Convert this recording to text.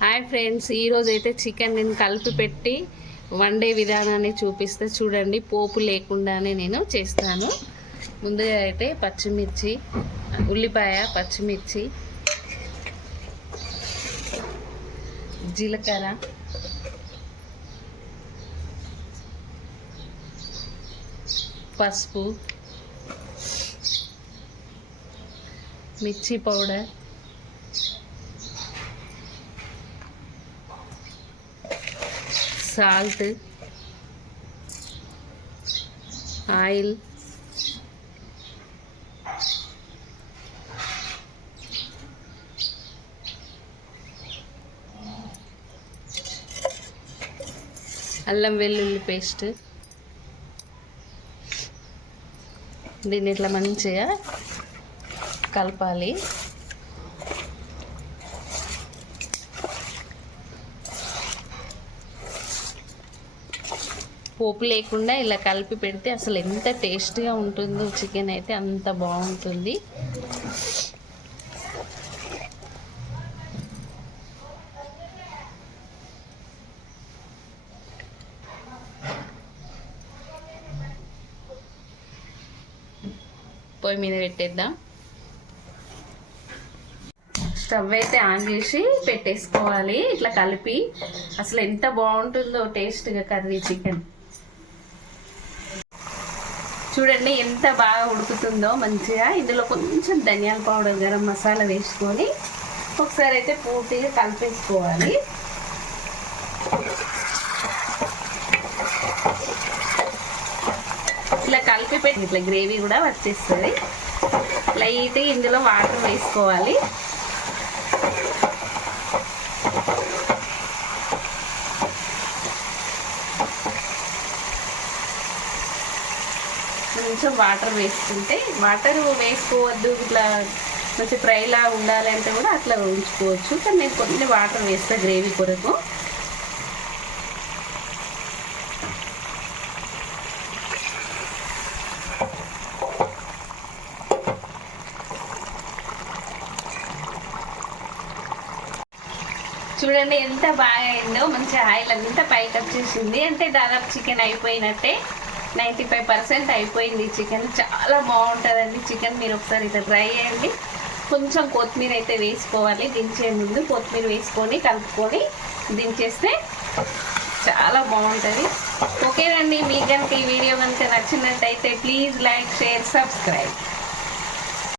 Hi friends ఈరోజు అయితే chicken నేను కలిపి పెట్టి వండే విధానాన్ని చూపిస్తే చూడండి పోపు లేకుండానే నేను చేస్తాను. ముందుగా అయితే పచ్చిమిర్చి ఉల్లిపాయ పచ్చిమిర్చి జీలకర్ర పసుపు మిర్చి పౌడర్ సాల్ట్ ఆయిల్ అల్లం వెల్లుల్లి పేస్ట్ దీన్ని ఇట్లా మంచిగా కలపాలి పోపు లేకుండా ఇలా కలిపి పెడితే అసలు ఎంత టేస్ట్గా ఉంటుందో చికెన్ అయితే అంత బాగుంటుంది. పొయ్యి మీద పెట్టేద్దాం. స్టవ్ అయితే ఆన్ చేసి పెట్టేసుకోవాలి. ఇట్లా కలిపి అసలు ఎంత బాగుంటుందో టేస్ట్గా కర్రీ చికెన్. చూడండి ఎంత బాగా ఉడుకుతుందో మంచిగా. ఇందులో కొంచెం ధనియాల పౌడర్ గరం మసాలా వేసుకొని ఒకసారి అయితే పూర్తిగా కలిపేసుకోవాలి. ఇట్లా కలిపి పెట్టి ఇట్లా గ్రేవీ కూడా వచ్చేస్తుంది. లైట్గా ఇందులో వాటర్ వేసుకోవాలి. కొంచెం వాటర్ వేసుకుంటే వాటర్ వేసుకోవద్దు ఇట్లా మంచి ఫ్రైలా ఉండాలి అంటే కూడా అట్లా ఉంచుకోవచ్చు. కానీ నేను కొన్ని వాటర్ వేస్తా గ్రేవీ కొరకు. చూడండి ఎంత బాగా అయిందో మంచి ఆయిల్ అంతా పైకి వచ్చేసింది. అంటే దాదాపు చికెన్ అయిపోయినట్టే. నైంటీ ఫైవ్ పర్సెంట్ అయిపోయింది చికెన్. చాలా బాగుంటుందండి చికెన్. మీరు ఒకసారి ఇట్లా ట్రై చేయండి. కొంచెం కొత్తిమీర అయితే వేసుకోవాలి. దించే ముందు కొత్తిమీర వేసుకొని కలుపుకొని దించేస్తే చాలా బాగుంటుంది. ఓకేనండి. మీకు కనుక ఈ వీడియో కనుక నచ్చినట్టయితే ప్లీజ్ లైక్ షేర్ సబ్స్క్రైబ్.